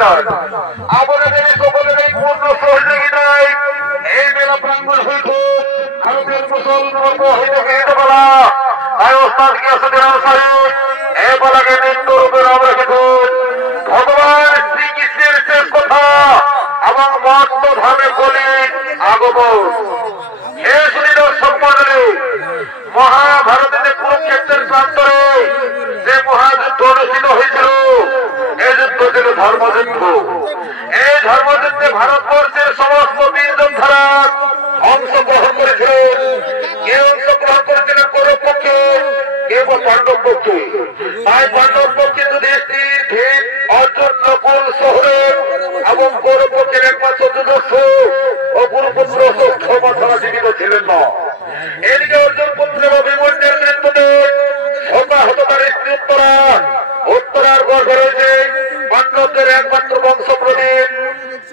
যায়। আপনাদের সকলের এই পূর্ণ সহযোগিতায় এই মেলা প্রাঙ্গণ হইত ভারতের মুসলমান হইতে গিয়ে বলা তাই ওস্তাদ গিয়াসুদ্দিন আনসারী এই বলাকে নিত্য রূপে নাম রেখেছেন। ভগবান শ্রীকৃষ্ণের শেষ কথা এবং মত্ত ধর্মে কলির আগমন। হে সুন্দর সম্মানে মহাভারতের কুরুক্ষেত্রের প্রান্তরে যে মহাযুদ্ধ অনুষ্ঠিত হয়েছিল এই যুদ্ধ ছিল ধর্মযুদ্ধ। এই ধর্মযুদ্ধে ভারতবর্ষের সমস্ত বীর যোদ্ধারা অংশগ্রহণ করেছিলেন। কেউ অংশগ্রহণ করেছিলেন কৌরব পক্ষে, কেউ পাণ্ডব পক্ষে। তাই পাণ্ডব পক্ষে যুধিষ্ঠির, ভীম, অর্জুন, নকুল, সহদেব এবং কৌরব পক্ষের একমাত্র যুধস্ব ও গুরুপুত্র ক্ষমা ছাড়া জীবিত ছিলেন না। এদিকে অর্জুন পুত্র অভিমন্যুর মৃত্যুতে হতাহত তার স্ত্রী উত্তরার গর্ভে রয়েছে পাণ্ডবদের একমাত্র বংশ প্রদীপ।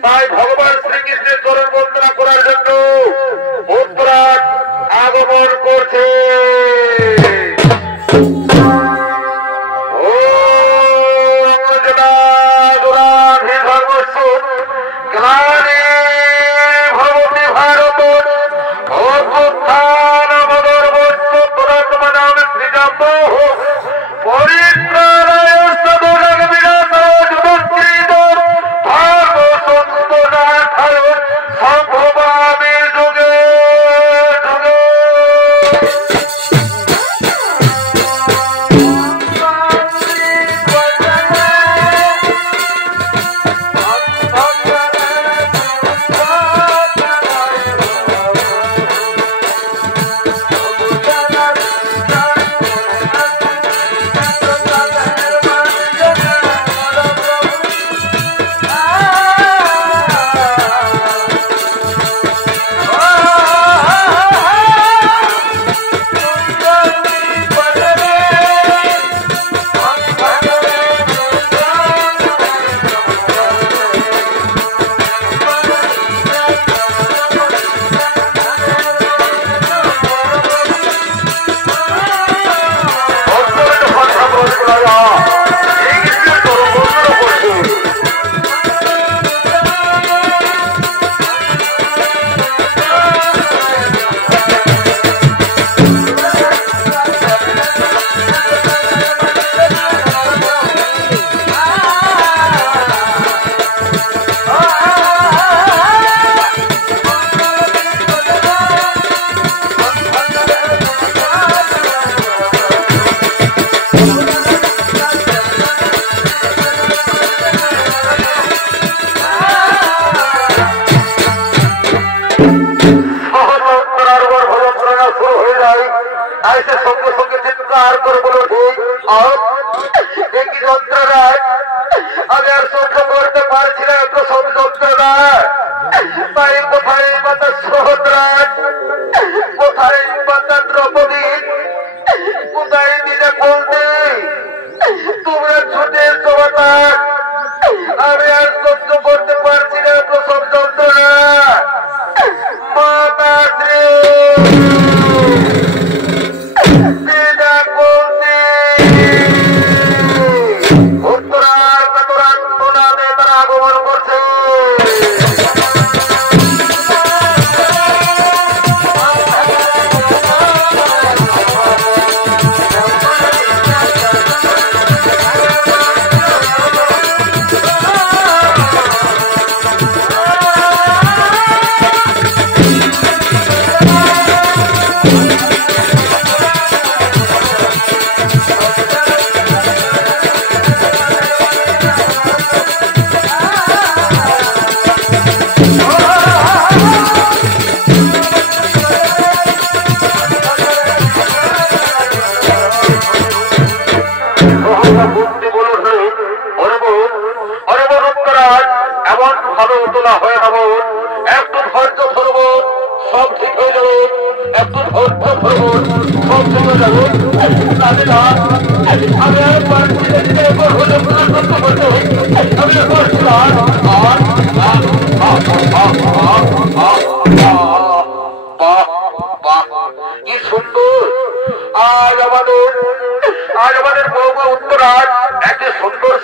তাই ভগবান শ্রীকৃষ্ণের চরণ বন্দনা করার জন্য উত্তরার আগমন করছে।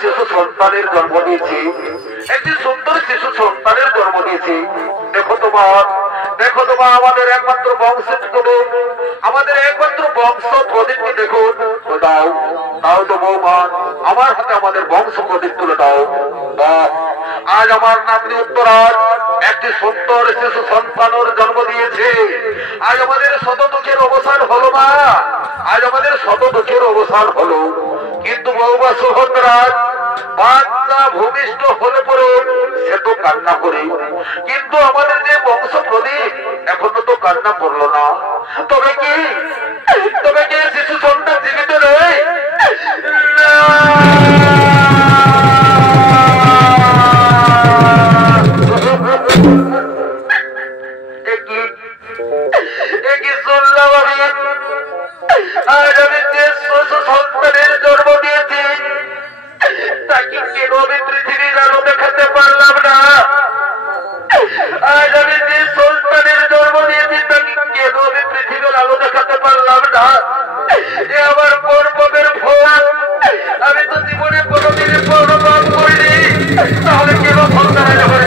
শিশু সন্তানের জন্ম দিয়েছি, একটি সুন্দর শিশু সন্তানের জন্ম দিয়েছি। দেখো তোমার আমাদের একমাত্র বংশ, আমাদের একমাত্র বংশ প্রদীপকে দেখো, দাও দাও তো বৌমা, আমার হাতে আমাদের বংশ প্রদীপ তুলে দাও। আজ আমার নাতনি উত্তরাজ একটি সুন্দর শিশু সন্তানের জন্ম দিয়েছে। আজ আমাদের শত দুঃখের অবসান হলো মা, আজ আমাদের শত দুঃখের অবসান হলো। কিন্তু বৌমা সুভদ্রাজ বাচ্চা ভূমিষ্ঠ হলে পরে সে তো কান্না করে, কিন্তু আমাদের যে বংশ প্রদীপ এখনো তো কান্না করলো না। তবে কি শিশু সন্তান জীবিত নেই? শুনলাম আজ আমি যে শিশু সন্তানের জন্ম দিয়েছি তাকে কেন আমি পৃথিবীর আলো দেখাতে পারলাম না? আজ আমি যে সন্তানের জন্ম দিয়েছি তাকে কেন আমি পৃথিবীর আলো দেখাতে পারলাম না? এ আমার পর্বতের ফল, আমি তো জীবনে কোনোদিনে পর্বত করিনি, তাহলে কেন সন্তানের জন্ম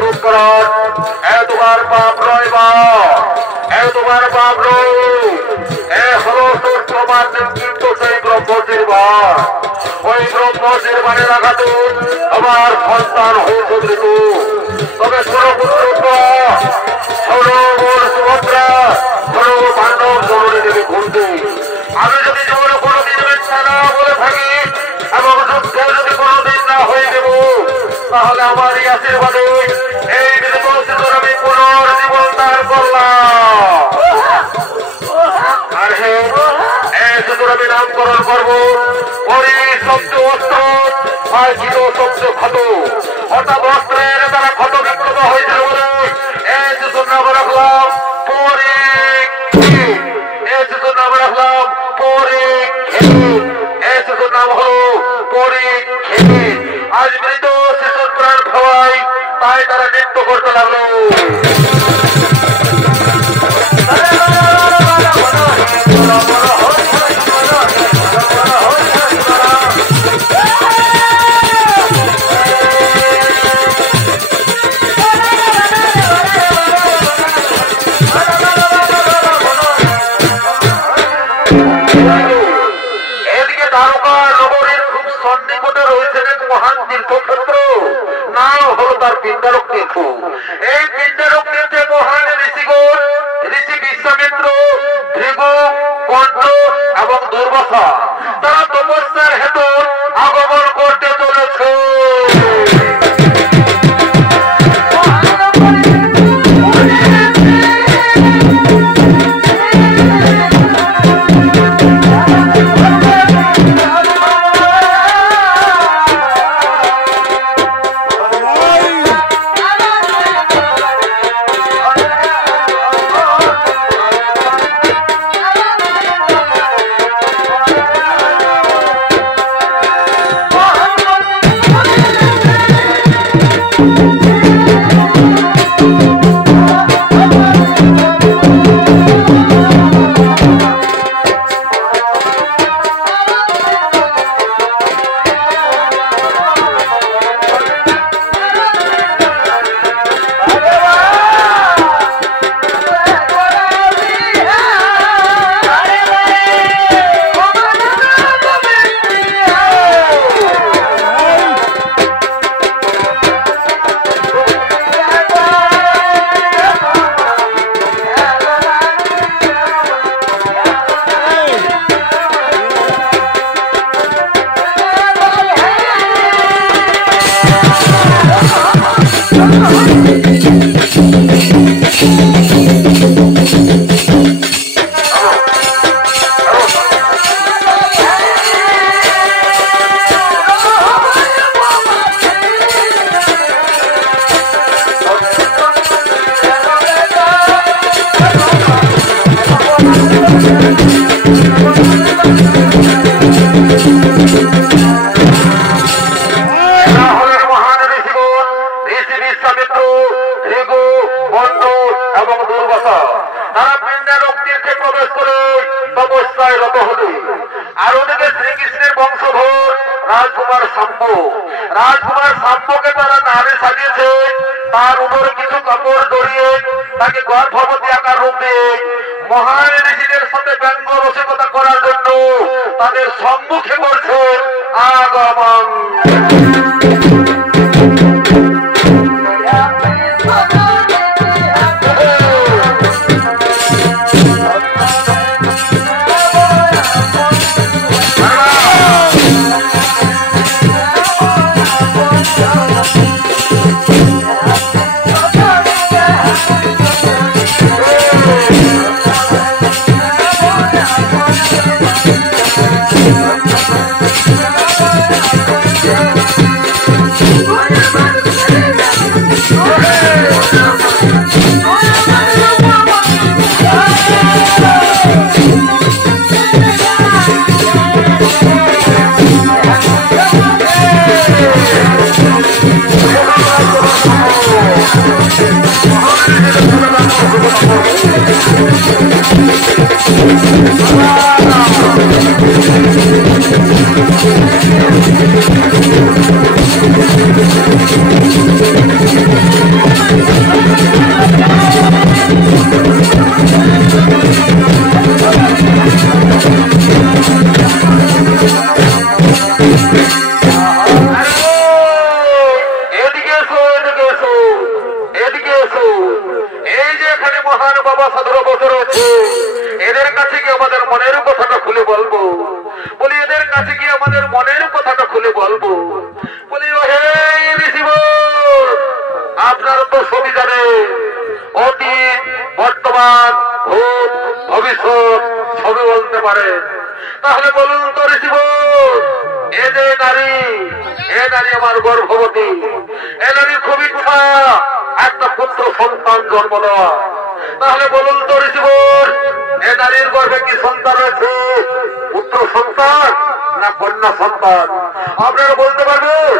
প্রস্তুত করার এতবার পাপ নয় বা এতবার পাপ নয় এ হলো তোর তোমার কিন্তু সেই ব্রহ্মজির বার ওই ব্রহ্মজির বানে রাখাতে আমার সন্তান হয়েছে মৃত্যু তবে সর্বপুত্র সর্বর সুভদ্রা সর্ব পাণ্ডব জননী দেবে ঘুরতে আমি যদি জীবনে কোনোদিন মিথ্যা না বলে থাকি এবং যুদ্ধে যদি কোনোদিন না হয়ে দেব তাহলে আমার এই আশীর্বাদে এই মৃত শিশুর আমি পুনর্জীবন দান করলাম আর হ্যাঁ এই শিশুর আমি নামকরণ করবো পরি শব্দ অস্ত্র আর ছিল শব্দ ক্ষত অর্থাৎ অস্ত্রের দ্বারা ক্ষত বিক্ষত হয়েছিল বলে এই শিশুর নাম রাখলাম পরি এই শিশুর নাম রাখলাম পরি এই শিশুর নাম হলো পরি আজ মৃত শিশুর প্রাণ খাওয়াই তাই তারা নৃত্য করতে লাগলো এদিকে দ্বারকা নগরের খুব সন্নিকটে রয়েছেন এক মহান তীর্থক্ষেত্র নাম হলো তার পিণ্ডারক তীর্থ এই পিণ্ডারক তীর্থে মহান ঋষিগণ ঋষি বিশ্বামিত্র ভৃগু কণ্ঠ এবং দুর্বাসা তারা তপস্যার হেতু আগমন করতে চলেছে রাজকুমার সাম্যকে তারা নারে সাজিয়েছে তার উপরে কিছু কাপড় জড়িয়ে তাকে গর্ভবতী আকার রূপ দিয়ে মহান ঋষিদের সাথে ব্যঙ্গ রসিকতা করার জন্য তাদের সম্মুখে করছেন আগমন বাবা সাধুরা বসে রয়েছে, এদের কাছে কি আমাদের মনের কথাটা খুলে বলবো? বলি এদের কাছে কি আমাদের মনের কথাটা খুলে বলবো? বলি হে আপনারা তো সবই জানেন, অতীত বর্তমান ভূত ভবিষ্যৎ সবই বলতে পারেন। তাহলে বলুন তো ঋষিব, এ যে নারী, এ নারী আমার গর্ভবতী, এ নারীর খুব ইচ্ছা একটা পুত্র সন্তান জন্ম দেওয়া। তাহলে বলুন তো ঋষিব, এ নারীর গর্ভে কি সন্তান রয়েছে? পুত্র সন্তান না কন্যা সন্তান? আপনারা বলতে পারবেন?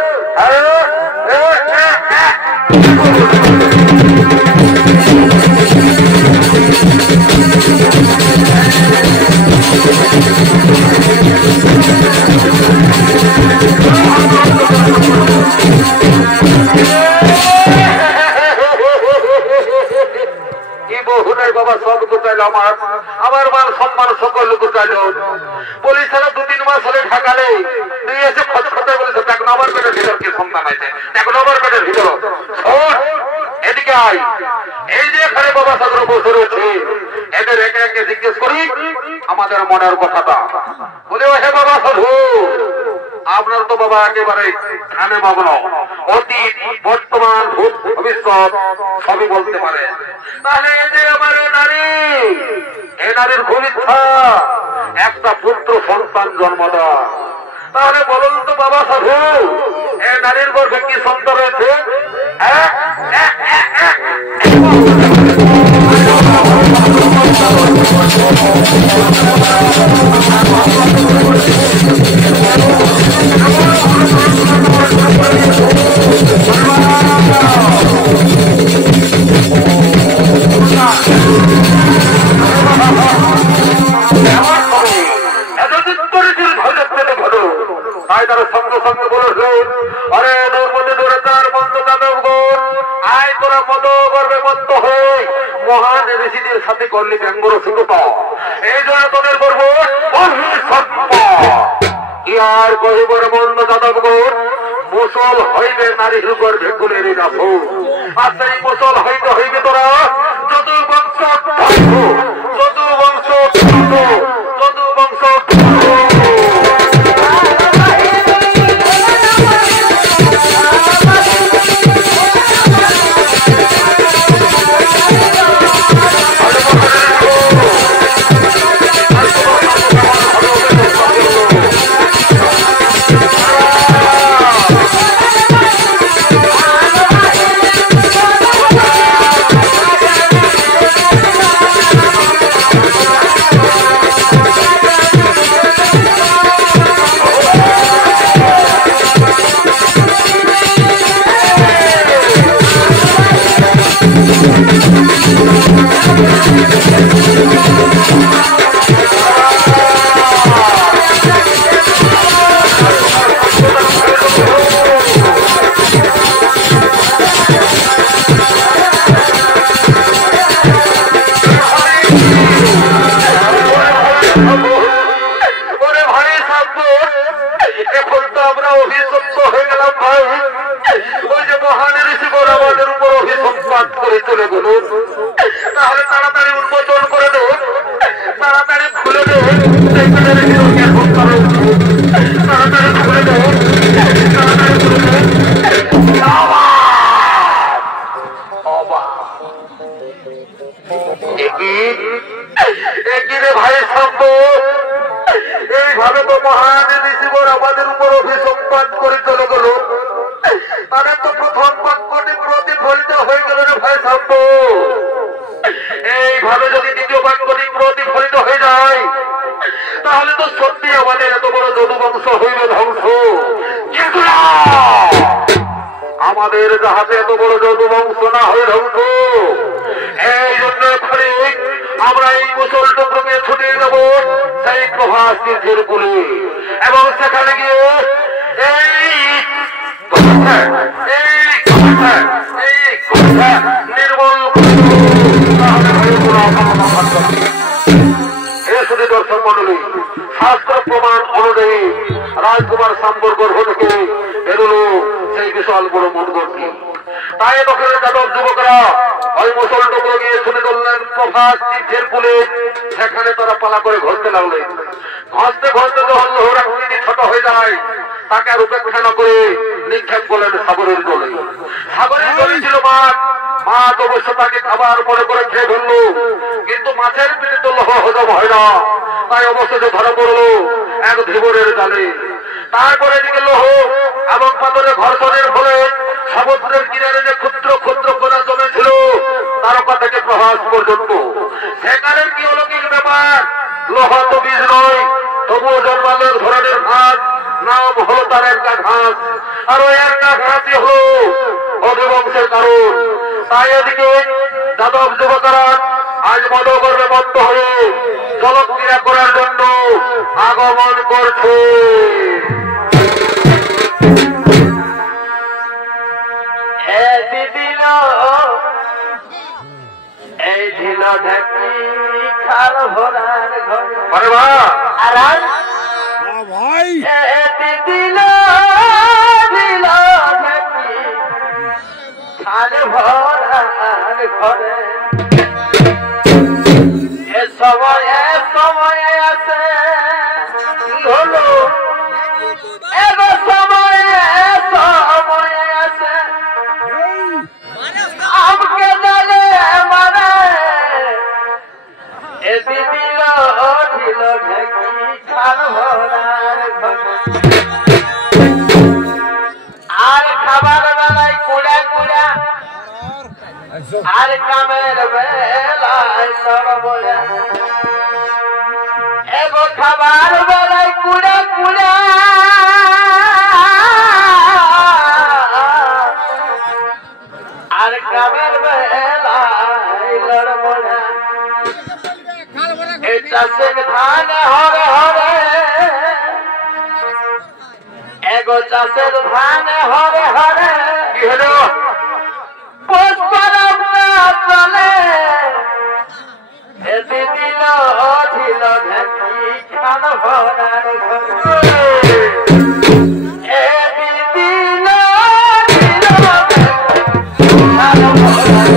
বাবা সব গুটাইল, আমার মান সম্মান সকল গুটাইল। বলি সারা 2-3 মাস হলে ঢাকালে নিয়ে এসে খচখচে বলেছে, দেখ নম্বর পেটের ভিতর কি সন্তান আছে, দেখ নম্বর পেটের ভিতর। এদিকে আয়, এই যে এখানে বাবা সাধুরা বসে রয়েছে, এদের একে একে জিজ্ঞেস করি আমাদের মনের কথাটা। বলে হে বাবা সাধু, আপনার তো বাবা একেবারে কানে বাবলা, অতীত বর্তমান ভূত ভবিষ্যৎ সবই বলতে পারে। তাহলে এই যে আমার নারী, এ নারীর খুব ইচ্ছা একটা পুত্র সন্তান জন্ম দেওয়া। তাহলে বলুন তো বাবা সাধু, এ নারীর গর্ভে কি সন্তান রয়েছে? তাই তারা সঙ্গে সঙ্গে বলেছে, আরে দূর মধ্যে দূরে তার মন্দ যাদব গোর, আয় তোরা মদ গর্বে মত্ত হয়ে মহান ঋষিদের সাথে করলি ব্যঙ্গর সুখতা। এই জন্য তোদের করবো কি আর কহিবর মন্দ যাদব গোর, মুসল হইবে নারীর গর্ভে কুলের রাখো। আর সেই মুসল হইতে হইবে তোরা যদুবংশ, যদুবংশ, যদুবংশ। তাহলে তাড়াতাড়ি উন্মোচন করে দে, তাড়াতাড়ি খুলে দে, তাড়াতাড়ি খুলে দে, তাড়াতাড়ি খুলে দে। একই ভাই সব এইভাবে তো মহান ঋষিবর আমাদের উপর অভিসম্পাদ করে চলে গেল। তাদের তো প্রথম বাক্যটি প্রতিফলিত হয়ে গেল রে ভাই সাম্ব। এইভাবে যদি দ্বিতীয় বাক্যটি প্রতিফলিত হয়ে যায়, তাহলে তো সত্যি আমাদের এত বড় যদুবংশ হইবে ধ্বংস। কিন্তু আমাদের যাহাতে এত বড় যদুবংশ না হয়ে ধ্বংস, এই জন্য আমরা এই মুসল টুকরোকে ছুটিয়ে দেব সেই প্রভাস তীর্থের কুলে, এবং সেখানে গিয়ে নির্মল দর্শন মন্ডলী, শাস্ত্র প্রমাণ অনুযায়ী রাজকুমার সাম্বর গর্ভ থেকে বেরোলো সেই বিশাল বড় মনগর্তি। তাই দক্ষিণের যাদব যুবকরা ওই ওই মুসলটুকু গিয়ে শুনে করলেন প্রভাস তীর্থের কুলে, সেখানে তারা পালা করে ঘষতে লাগলেন। ঘষতে ঘষতে যখন লোহরা হুড়ি ছোট হয়ে যায়, তাকে আর উপেক্ষা না করে নিক্ষেপ করলেন সাগরের জলে। সাগরের জলে ছিল মাছ, মাছ অবশ্য তাকে খাবার মনে করে খেয়ে ফেললো, কিন্তু মাছের পেটে তো লোহ হজম হয় না, তাই অবশেষে ধরা পড়লো এক ধীবরের জালে। তারপরে দিকে লোহ এবং পাথরের ঘর্ষণের ফলে সমুদ্রের কিনারে যে ক্ষুদ্র ক্ষুদ্র কোনা জমেছিল তারকা থেকে প্রভাস পর্যন্ত, সেখানের কি অলৌকিক ব্যাপার। লোহা তো বীজ নয়, তবুও জন্মালো এক ধরনের ঘাস, নাম হলো তার একটা ঘাস, আর ওই একটা ঘাসই হলো অধিবংশের কারণ। তাই এদিকে যাদব যুবকরা আজ মদগর্বে মত্ত হয়ে জলক্রিয়া করার জন্য আগমন করছে। এই ঢিল ঢাকি খাল ভরার ঘরে ভাই দিল দিল ঢাকি খাল ভরার ঘরে এ সময় আছে হলো এবার সময় আছে আমকে জানে মানে এ দিল ঢিল ঢাকি খাল ভরার ঘরে আর খাবার বেলায় কুড়া কুড়া আর কামের বেলায় সরবরা এগো খাবার বেলায় কুড়া কুড়া আর কামের বেলায় লড়বরা এটা সে ধান হরে হরে এগো চাষের ধান হরে হরে কি হলো? পুষ্পরম না চলে এতে দিল ঢিল ঢাকি খাল ভরার ঘরে এতে দিল ঢিল ঢাকি খাল ভরার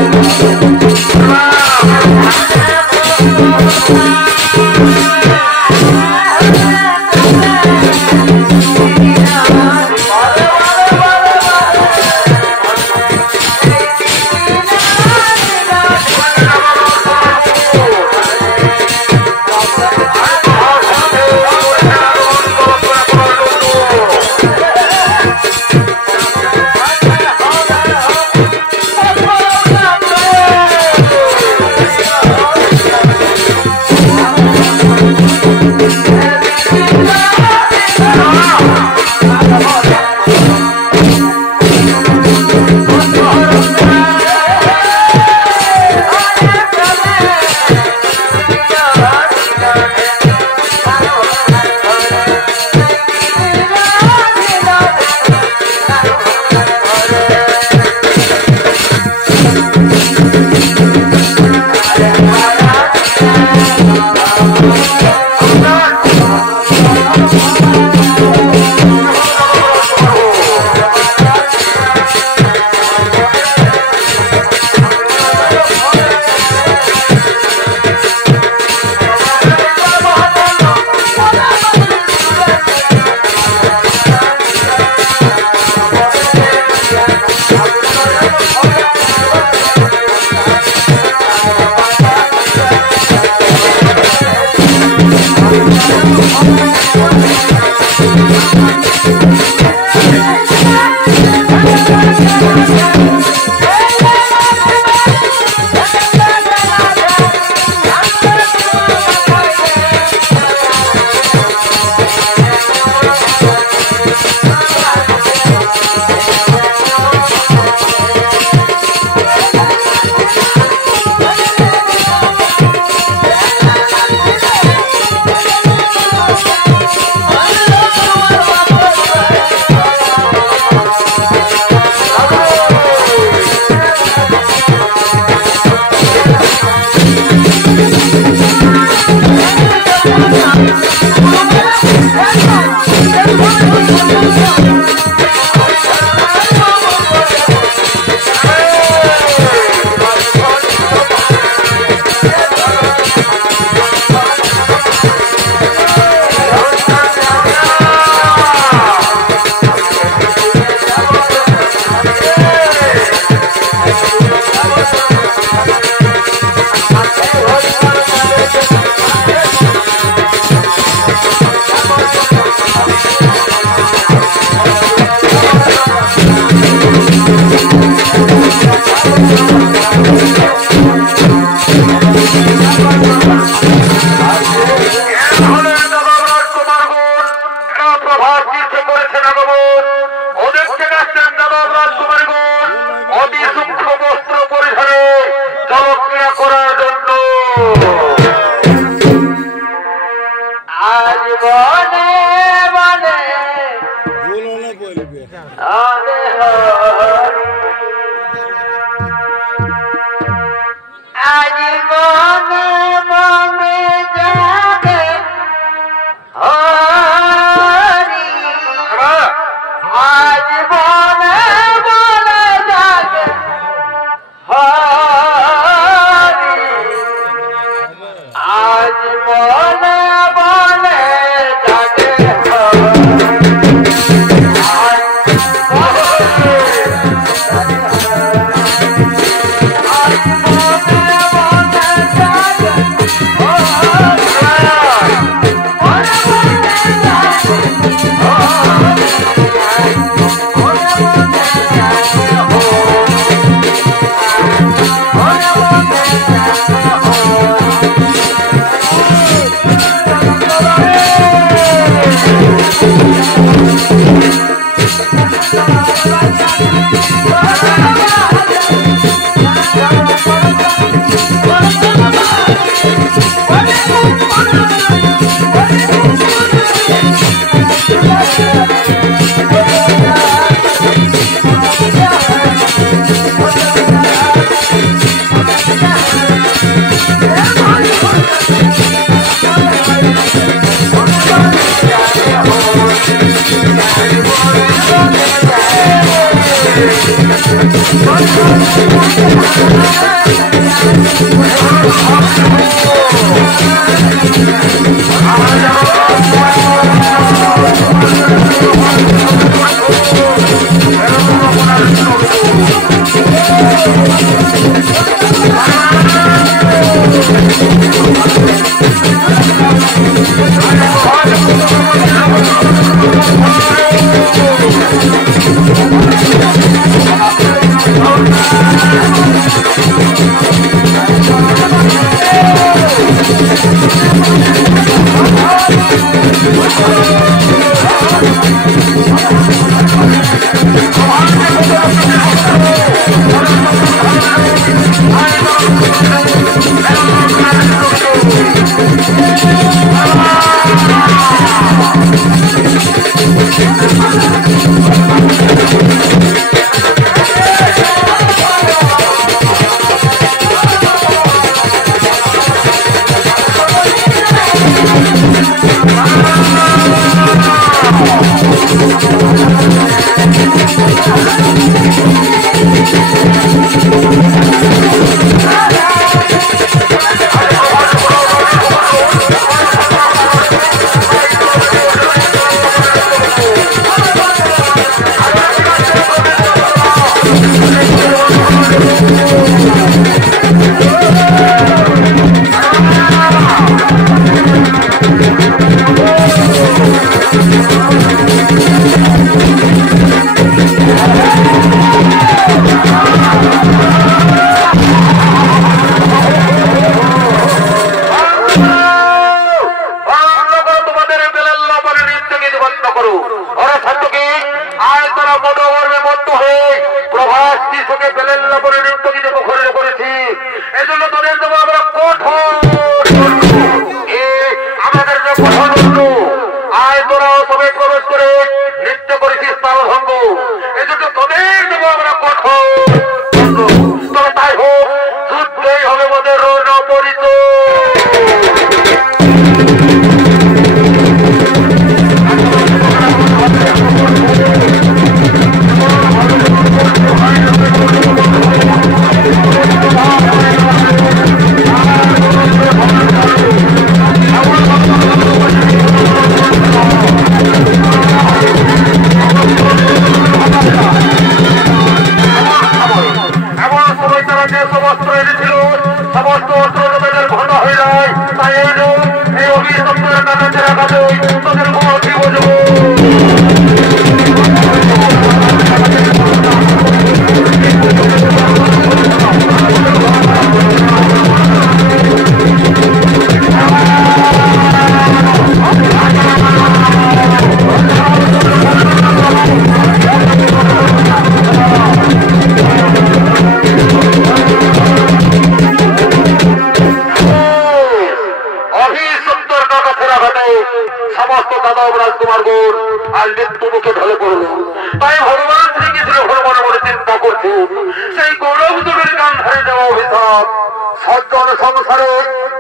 সজ্জন সংসারে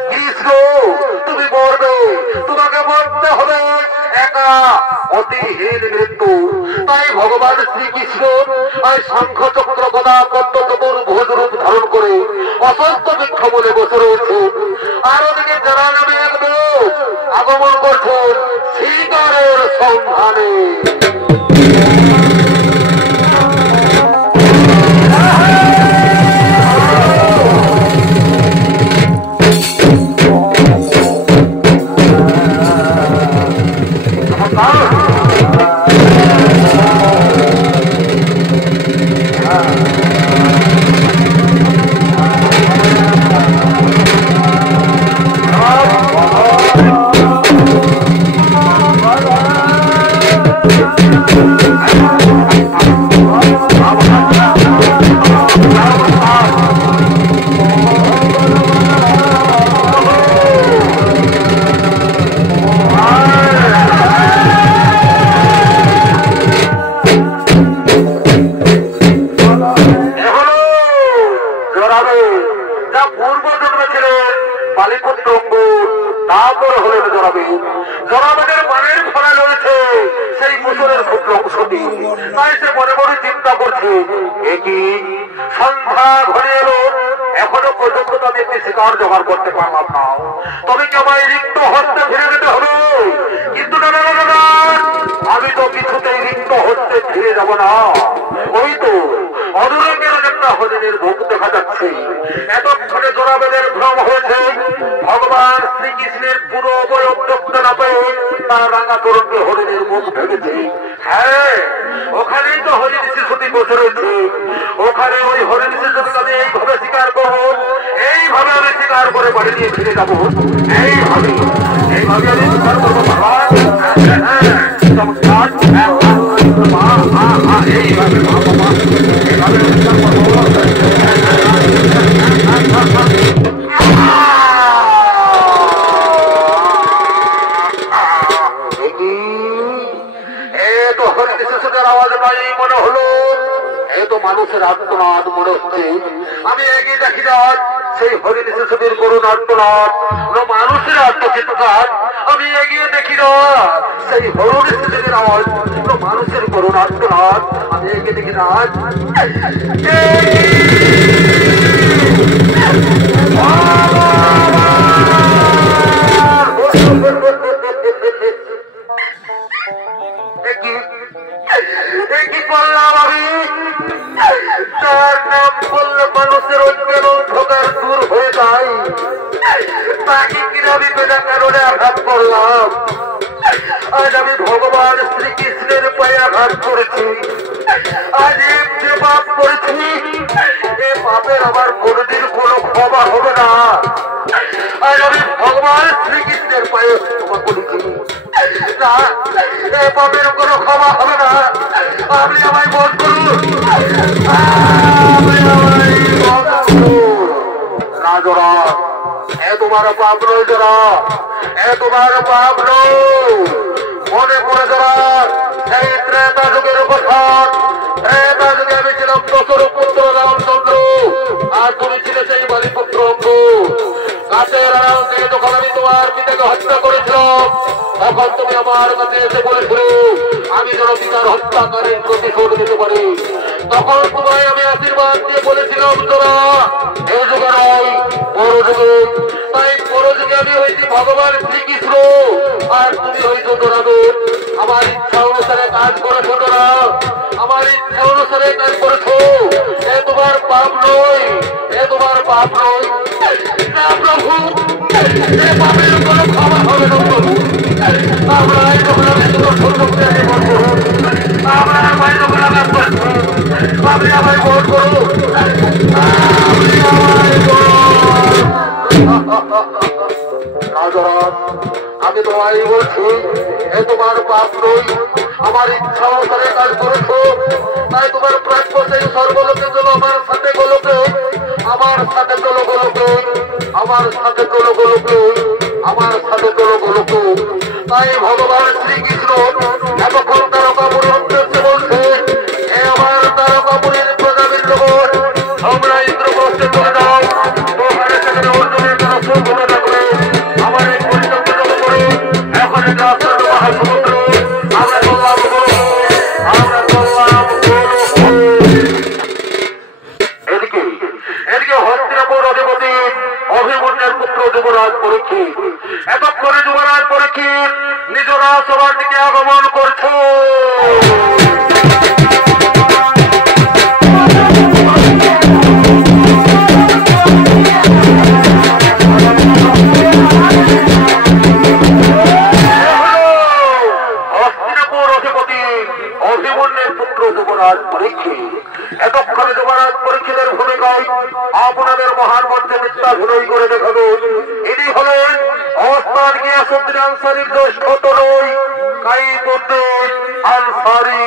কৃষ্ণ তুমি মরবে, তোমাকে মরতে হবে একা, অতিহীন মৃত্যু। তাই ভগবান শ্রীকৃষ্ণ এই শঙ্খ চক্র গদা পদ্ম চতুর্ভুজ রূপ ধারণ করে অসন্ত বৃক্ষ বলে বসে রয়েছে। আর ওদিকে যারা নামে এক লোক আগমন করছেন শিকারের সন্ধানে। শিকার জোগাড় করতে পারলাম না, তবে কি আমায় রিক্ত হস্তে ফিরে যেতে হবে? কিন্তু না, আমি তো কিছুতেই রিক্ত হস্তে ফিরে যাব না। ওই তো অদূরে কেন একটা হরিণের মুখ দেখা যাচ্ছে। এতক্ষণে জোড়াবেদের ভ্রম হয়েছে। ভগবান শ্রীকৃষ্ণের পুরো অবয়ব দেখতে না পেয়ে তার রাঙা তরুণকে হরিণের মুখ ভেবেছে। হ্যাঁ, ওখানেই তো হরিণ শিশুটি বসে রয়েছে। ওখানে ওই হরিণ শিশুকে আমি এইভাবে শিকার করবো, এইভাবে আমি শিকার করে বাড়ি নিয়ে ফিরে যাবো। এইভাবে আমি শিকার করবো। মানুষের আত্মনাদ মনে হচ্ছে। আমি এগিয়ে দেখি যান সেই হরিণ শিশুদের করুণ আত্মনাদ, মানুষের আত্মচিৎকার। আমি এগিয়ে দেখি না সেই হরিণ শিশুদের আওয়াজ, মানুষের করুণ আত্মনাদ। আমি এগিয়ে দেখি না কি করলাম আমি? তার নাম বললে মানুষের অজ্ঞান অন্ধকার দূর হয়ে যায়। তাকে কিনা আমি বিনা কারণে আঘাত করলাম। আজ আমি ভগবান শ্রীকৃষ্ণের পায়ে আঘাত করেছি। আজ যে পাপ করেছি, এ পাপের আমার কোনদিন কোনো ক্ষমা হবে না। আজ আমি ভগবান শ্রীকৃষ্ণের পায়ে ক্ষমা করেছি না, এ পাপের কোনো ক্ষমা হবে না। আপনি আমায় বধ করুন, রাজরা। এ তোমার পাপ নয় যারা, এ তোমার পাপ নয়। মনে পড়ে যারা সেই ত্রেতা যুগের কথা। ত্রেতা যুগে আমি ছিলাম দশরথ পুত্র রামচন্দ্র, আর তুমি ছিলে সেই বালিপুত্র অঙ্গ। গাছের আড়াল থেকে যখন আমি তোমার পিতাকে হত্যা করেছিলাম, তখন তুমি আমার কাছে এসে বলেছিল আমি যেন পিতার হত্যাকারীর প্রতিশোধ নিতে পারি। তখন তোমায় আমি আশীর্বাদ দিয়ে বলেছিলাম তোরা এই যুগে নয়, পর যুগে। তাই পর যুগে আমি হয়েছি ভগবান শ্রীকৃষ্ণ, আর তুমি হয়েছ তোরাদের। আমার ইচ্ছা অনুসারে কাজ করেছো তোরা, আমার ইচ্ছা অনুসারে কাজ করেছো। এ তোমার পাপ নয়, এ তোমার পাপ নয়। না প্রভু, এ পাপের কোনো ক্ষমা হবে না প্রভু। আমরা যখন আমি তোমার সর্বত্রে করবো, আমরা আমায় যখন আঘাত করবো, আপনি আমায় ভোট করুন, আপনি আমায় আমি তোমায় বলছি এ তোমার পাপ নই, আমার ইচ্ছা অনুসারে কাজ করেছো। তাই তোমার প্রাপ্য সেই সর্বলোকে চলো আমার সাথে গোলকে, আমার সাথে চলো গোলকে, আমার সাথে চলো গোলকে, আমার সাথে চলো গোলকে। তাই ভগবান শ্রীকৃষ্ণ এতক্ষণ তারকাপুরীর উদ্দেশ্যে বলছে, এ আমার তারকাপুরীর প্রজাবৃন্দগণ, তোমরা ইন্দ্রপ্রস্থে চলে যাও। এদিকে হস্তিনাপুর অধিপতি অভিমন্যুর পুত্র যুবরাজ পরীক্ষিত এতক্ষণে যুবরাজ পরীক্ষিত নিজ রাজসভার দিকে আগমন করছে। হস্তিনাপুর অধিপতি অভিমন্যুর পুত্র যুবরাজ পরীক্ষিত এতক্ষণে যুবরাজ পরীক্ষিতের ভূমিকায় আপনাদের মহান মঞ্চে মিথ্যাভিনয় করে দেখাবো। ইনি হলেন ওস্তাদ গিয়াসউদ্দিন আনসারীর জ্যেষ্ঠ তনয় কাইমউদ্দিন আনসারী।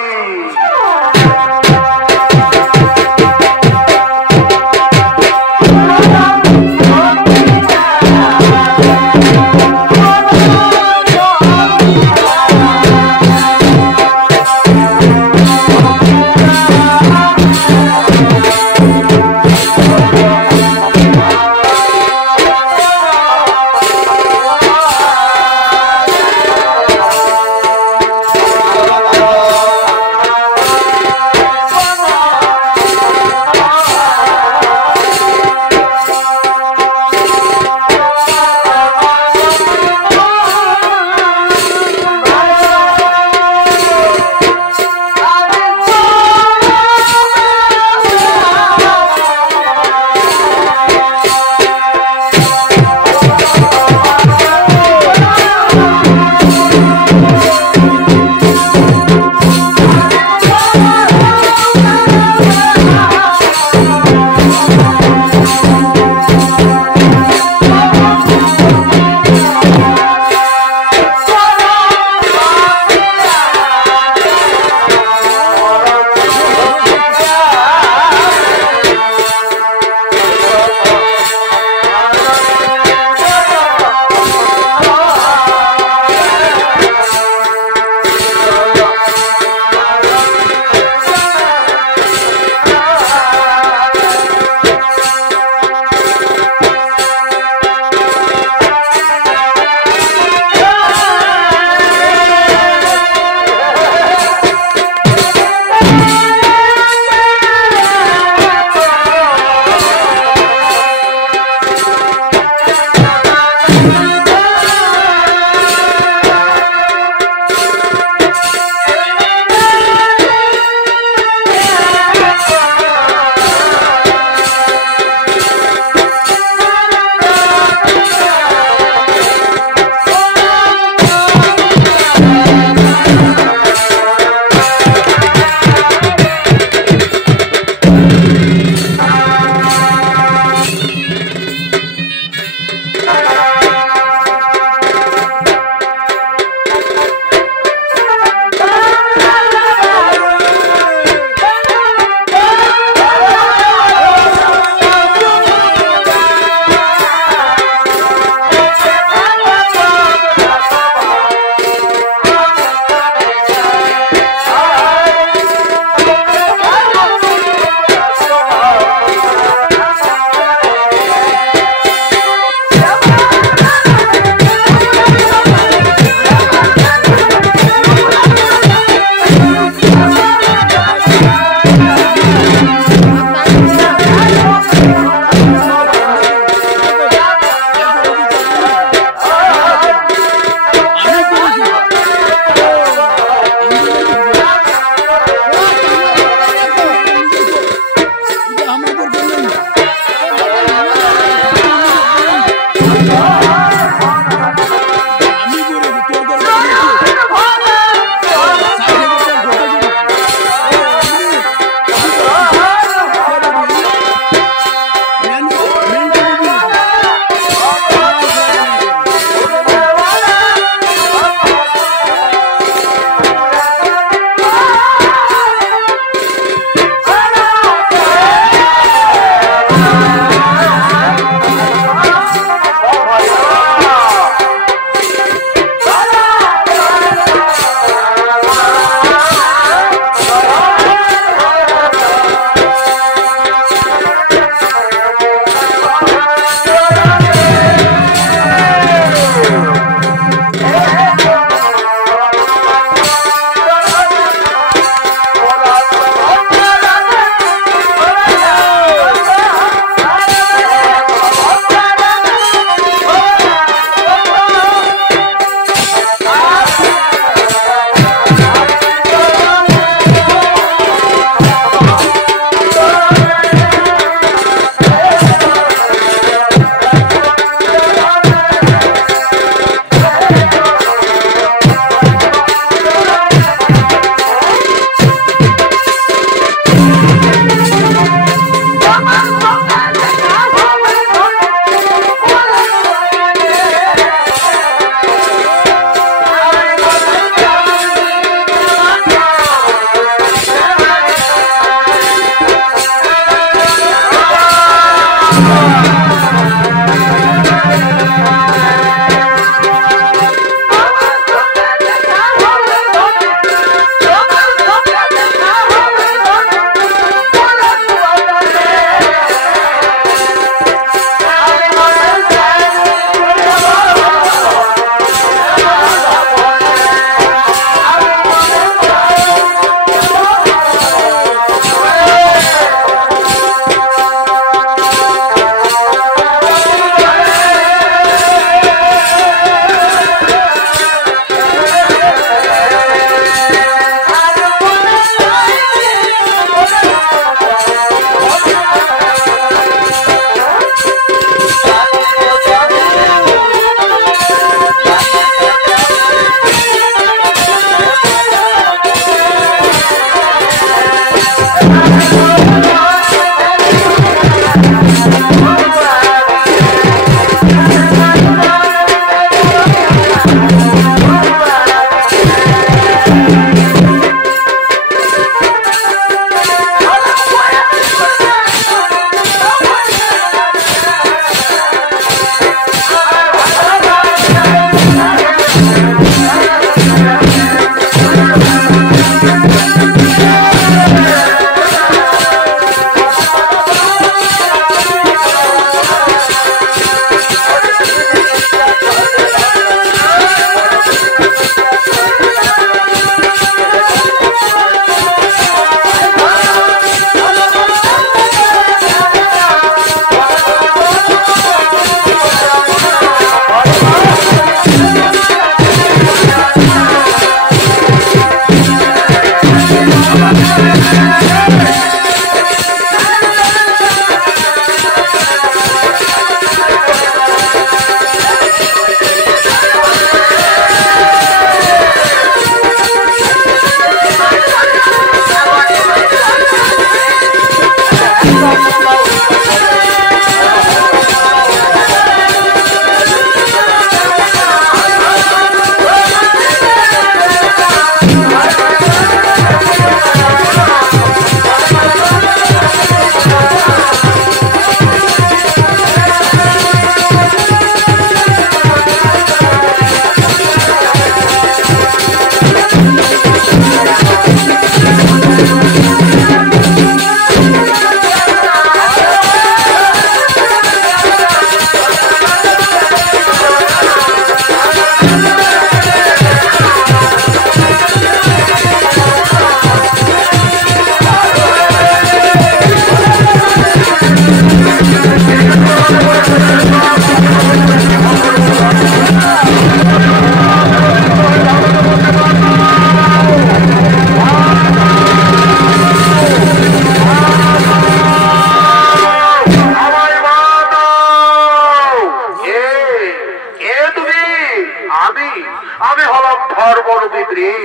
বিদ্রোহ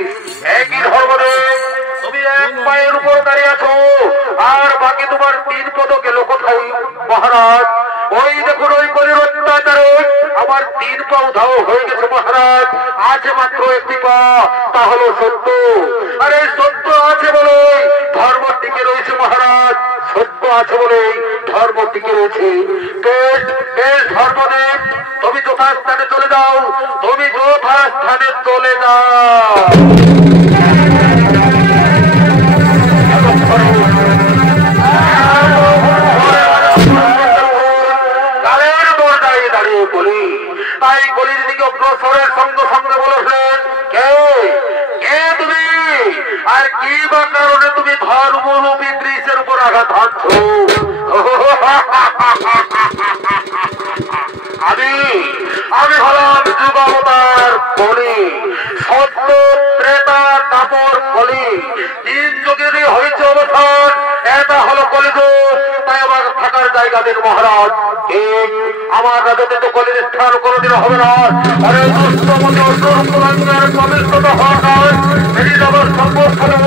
একই ধর্মদেব তুমি এক পায়ের উপর দাঁড়িয়ে আছো আর বাকি তোমার 3 পদ গেল কোথায় মহারাজ? ওই দেখুন ওই কলির অত্যাচারে আমার 3 পা উধাও হয়ে গেছে মহারাজ। আছে মাত্র 1টি পা, তা হলো সত্য। আর এই সত্য আছে বলে ধর্ম টিকে রয়েছে মহারাজ। সত্য আছে বলে ধর্ম টিকে রয়েছে। বেশ ধর্মদেব তুমি যথাস্থানে চলে যাও, তুমি যথাস্থানে চলে যাও। তাই কলির দিকে অগ্রসরের সঙ্গে সঙ্গে বলেছেন, কে কে তুমি আর কি বা কারণে তুমি ধর্মরূপী দৃশ্যের উপর আঘাত হানছ? আমি হলাম যুগাবতার কলি, সত্য ত্রেতা দাপর কলি। 3 যুগেরই হয়েছে অবস্থান, এটা হলো কলিযুগ। তাই আমার থাকার জায়গা দিন মহারাজ। আমার রাজাতে তো কলির স্থান কোনোদিন হবে না। আরে দুষ্ট মতো দুর্কুলাঙ্গার প্রবিষ্ট হওয়া নয়, এটি যাবার সম্ভব হলো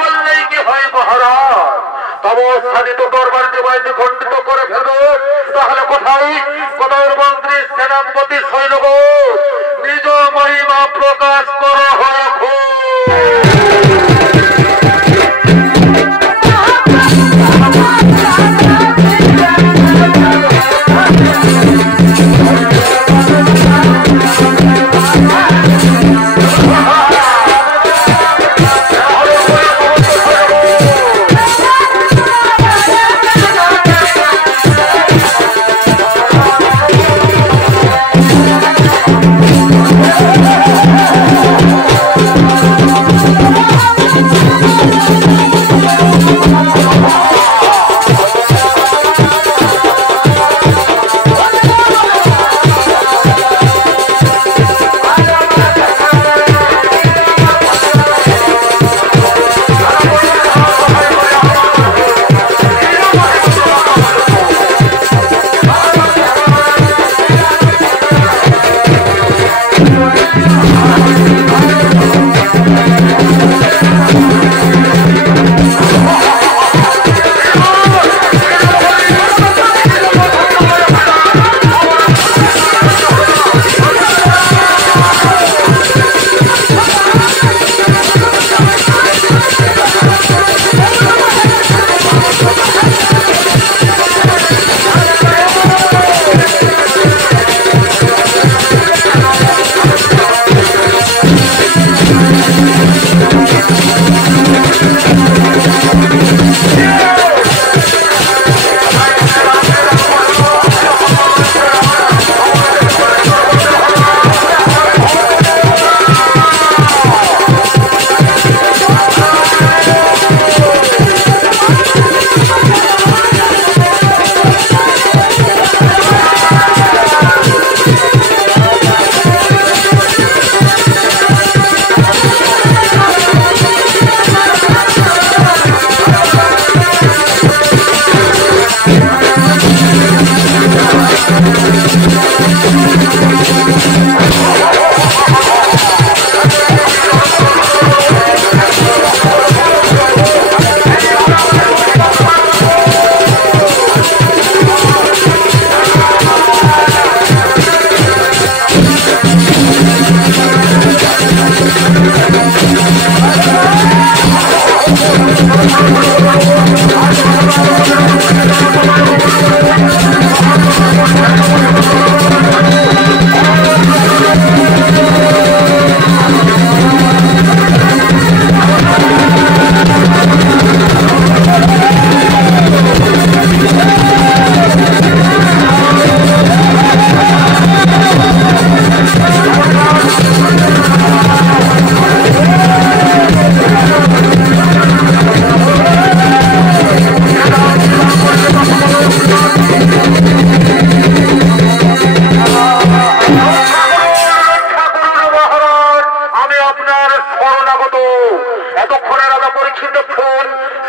বললেই কি হয় মহারাজ? তব স্থানিত দরবার যে খণ্ডিত করে ফেলবো, তাহলে কোথায় কোথায় মন্ত্রী সেনাপতি সৈন্য নিজ মহিমা প্রকাশ করা হয়।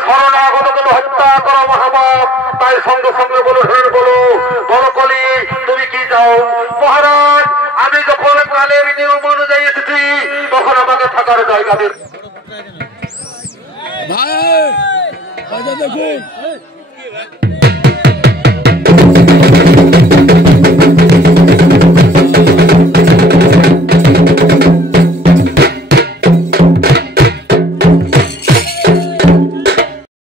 শরণাগতকে হত্যা করা মহাপাপ। তাই সঙ্গে সঙ্গে বলো বলো বলো কলি করি তুমি কি চাও? মহারাজ আমি যখন কালের নিয়ম অনুযায়ী এসেছি তখন আমাকে থাকার জায়গা দিন। ভাই দেখুন